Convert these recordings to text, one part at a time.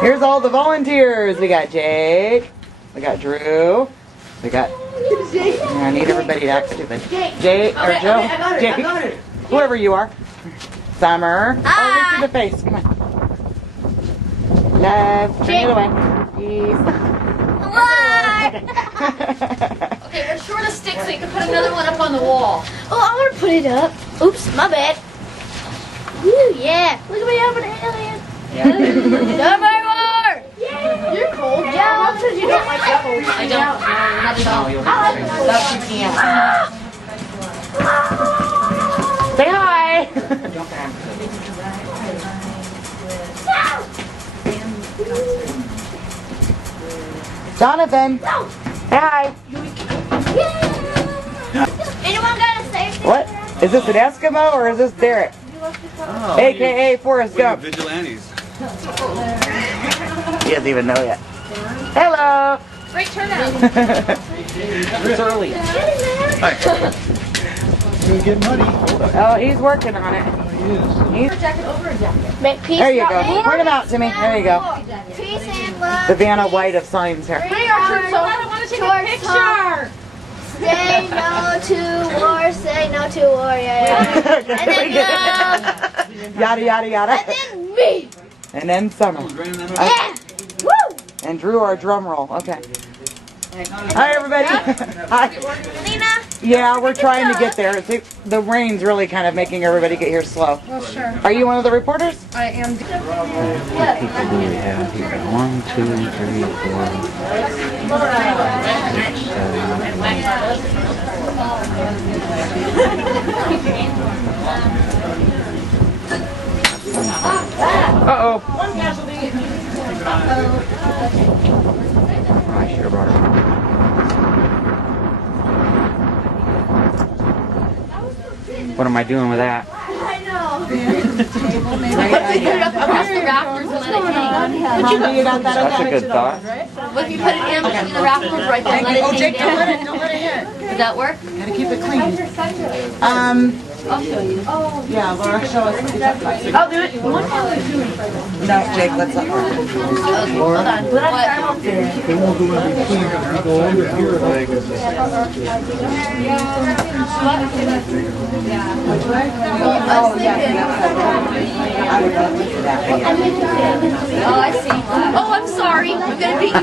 Here's all the volunteers. We got Jake. We got Drew. We got... I need everybody to act stupid. Jake, or Joe. Jake. Whoever you are. Summer. Oh, reach through the face. Come on. Love. Turn it away. Peace. Okay, we're short of sticks, so you can put another one up on the wall. Oh, I want to put it up. Oops, my bad. Woo, yeah. Look at me over the alien. Number more. Yeah. You're cold. Yeah, because you don't like cold. I don't. Not at all. Love you can't. Say hi. Jonathan. Say hi. Anyone got a safety? What? Is this an Eskimo or is this Derek? Oh, AKA Forrest Gump. Vigilantes. He doesn't even know yet. Hello. Great turnout. It's early. Hi. Gonna get muddy. Oh, he's working on it. He's... Jacket over a jacket. There you go. Point him out to me. There you go. Peace and love. The Vanna White of signs here. Bring our shirts over. I want to take a picture. Say no to war, say no to war, yeah. And then love. Yada, yada, yada. And then me. And then Summer. Yeah. Woo. And Drew, our drum roll. Okay. Hi, everybody. Hi. Lena. Yeah, we're trying to get there. The rain's really kind of making everybody get here slow. Well, sure. Are you one of the reporters? I am. How many people do we have here? 1, 2, 3, 4, 6, 7. Uh-oh. I sure brought it. What am I doing with that? Put it up across the rafters and let it hang. That's a good thought. What if you put it in between the rafters right there and let it hang? Jake, don't let it hit. Does that work? Gotta keep it clean. I'll show you. Oh, Yeah, Laura, show us. I'll do it. No, Jake, let's not work. Hold on. What? They won't go in between. They go over here like I would love to do that. Oh, I see. Oh, I'm sorry. I'm gonna beat you.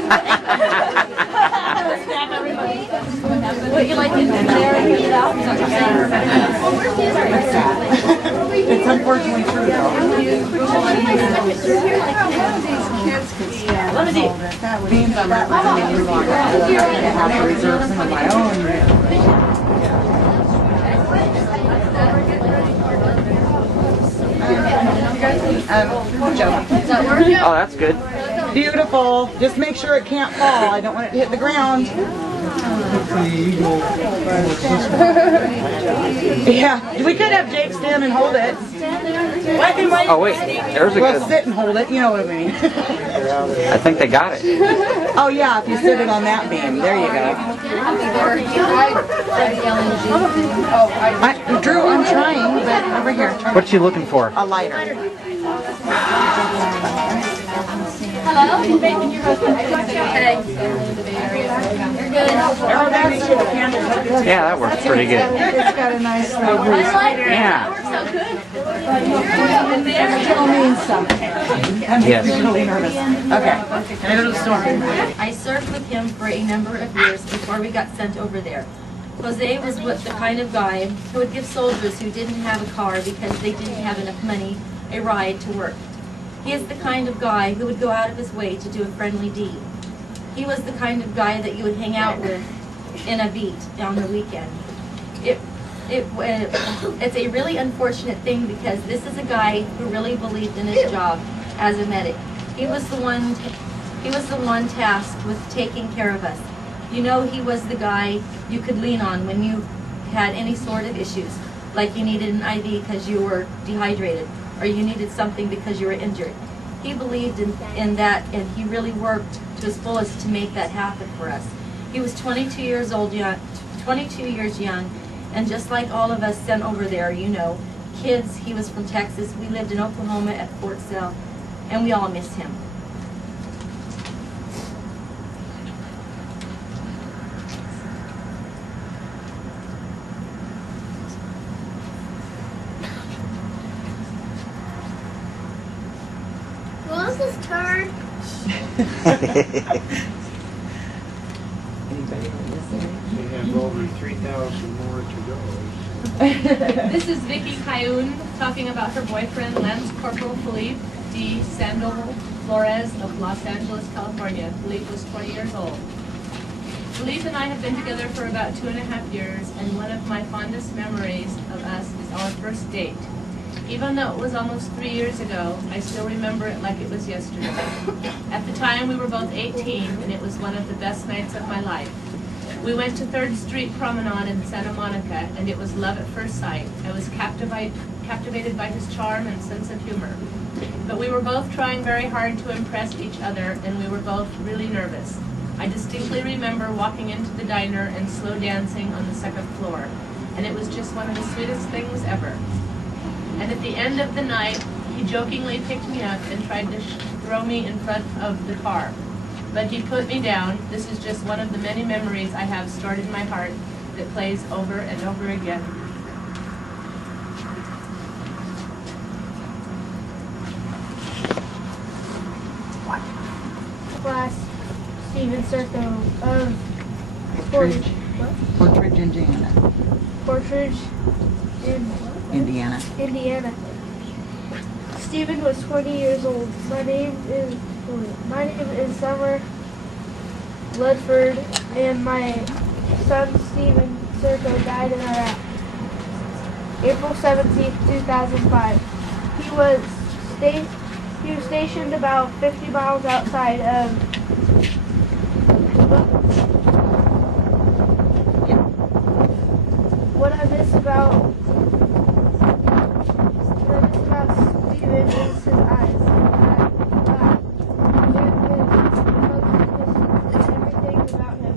What, you like it there? Beat it out? Is that what you're saying? It's unfortunately true, though. Let me see. Being that was too long, I have to reserve some of my own. Joe. Oh, that's good. Beautiful. Just make sure it can't fall. I don't want it to hit the ground. Yeah, we could have Jake stand and hold it. Black and white. Oh, wait. There's a Well, good... sit and hold it. You know what I mean. I think they got it. Oh, yeah, if you sit it on that beam. There you go. Drew, I'm trying, but over here. What's she looking for? A lighter. Hello? Hey. You're good. Everybody make sure the candles are good. Yeah, that works pretty good. It's got a nice little breeze. Yeah. So good. It'll mean something. I'm Yes. really nervous. Okay. Can I go to the store? I served with him for a number of years before we got sent over there. Jose was the kind of guy who would give soldiers who didn't have a car because they didn't have enough money a ride to work. He is the kind of guy who would go out of his way to do a friendly deed. He was the kind of guy that you would hang out with in a beat on the weekend. It's a really unfortunate thing because this is a guy who really believed in his job as a medic. He was the one tasked with taking care of us. You know, he was the guy you could lean on when you had any sort of issues, like you needed an IV because you were dehydrated, or you needed something because you were injured. He believed in that, and he really worked to his fullest to make that happen for us. He was 22 years young, and just like all of us sent over there, you know, kids, he was from Texas, we lived in Oklahoma at Fort Sill, and we all miss him. was his turn. Anybody listening? They have over 3,000 more to go. This is Vicky Cayun talking about her boyfriend, Lance Corporal Felipe D. Sandoval Flores of Los Angeles, California. Felipe was 20 years old. Felipe and I have been together for about 2.5 years, and one of my fondest memories of us is our first date. Even though it was almost 3 years ago, I still remember it like it was yesterday. At the time, we were both 18, and it was one of the best nights of my life. We went to 3rd Street Promenade in Santa Monica, and it was love at first sight. I was captivated by his charm and sense of humor. But we were both trying very hard to impress each other, and we were both really nervous. I distinctly remember walking into the diner and slow dancing on the 2nd floor, and it was just one of the sweetest things ever. And at the end of the night, he jokingly picked me up and tried to throw me in front of the car. But he put me down. This is just one of the many memories I have stored in my heart that plays over and over again. Class Steven Serco of Portridge. What? Portridge, Indiana. Portridge in Indiana. Indiana. Steven was 20 years old. My name is Summer Ledford, and my son Steven Serco died in Iraq. April 17th, 2005. He was stationed about 50 miles outside of What I miss about Steven is his eyes. Everything about him.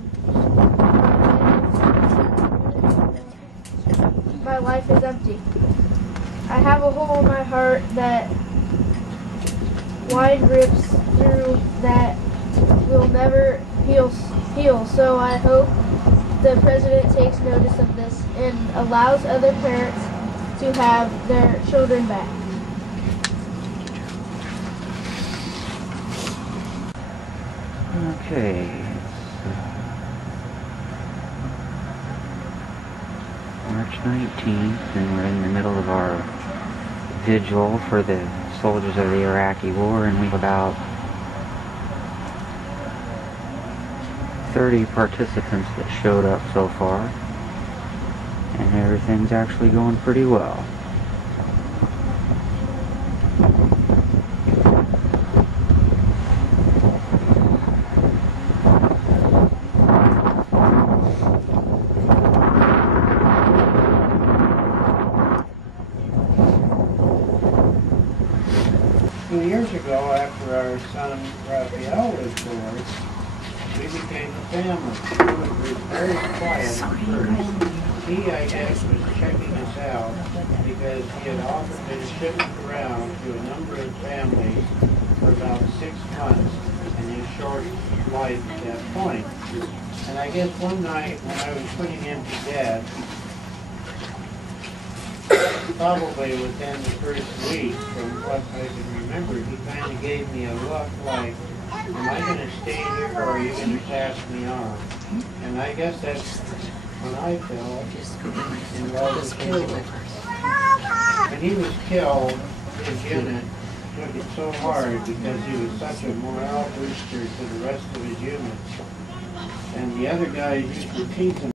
My life is empty. I have a hole in my heart that wine rips through that will never heal. So I hope the president takes notice of this and allows other parents to have their children back. Okay. March 19th, and we're in the middle of our vigil for the soldiers of the Iraqi war, and we have about 30 participants that showed up so far, and everything's actually going pretty well. Few years ago, after our son Raphael was born, we became a family. He was very quiet at first. He, I guess, was checking us out because he had often been shipped around to a number of families for about 6 months in his short life at that point. And I guess one night when I was putting him to bed, probably within the first week, from what I can remember, he kind of gave me a look like, am I going to stay here or are you going to pass me on? And I guess that's when I fell in love with him. When he was killed, his unit took it so hard because he was such a morale booster to the rest of his units. And the other guys used to tease him